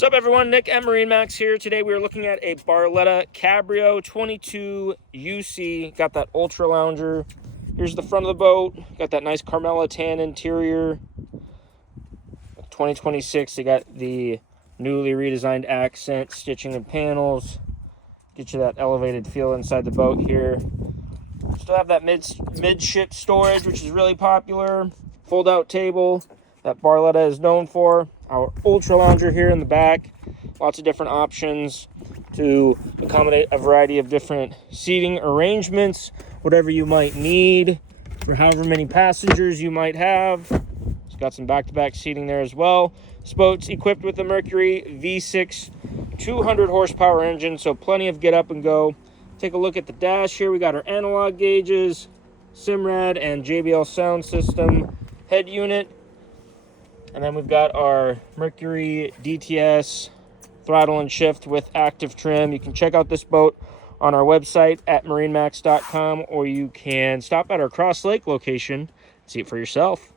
What's up, everyone? Nick at MarineMax here. Today we are looking at a Barletta Cabrio 22 UC. Got that ultra lounger. Here's the front of the boat. Got that nice Carmela tan interior. 2026. They got the newly redesigned accent stitching and panels. Get you that elevated feel inside the boat here. Still have that midship storage, which is really popular. Fold-out table that Barletta is known for. Our ultra lounger here in the back. Lots of different options to accommodate a variety of different seating arrangements, whatever you might need for however many passengers you might have. It's got some back-to-back seating there as well. This boat's equipped with the Mercury V6 200 horsepower engine, so plenty of get up and go. Take a look at the dash here. We got our analog gauges, Simrad and JBL sound system head unit. And then we've got our Mercury DTS throttle and shift with active trim. You can check out this boat on our website at marinemax.com, or you can stop at our Crosslake location and see it for yourself.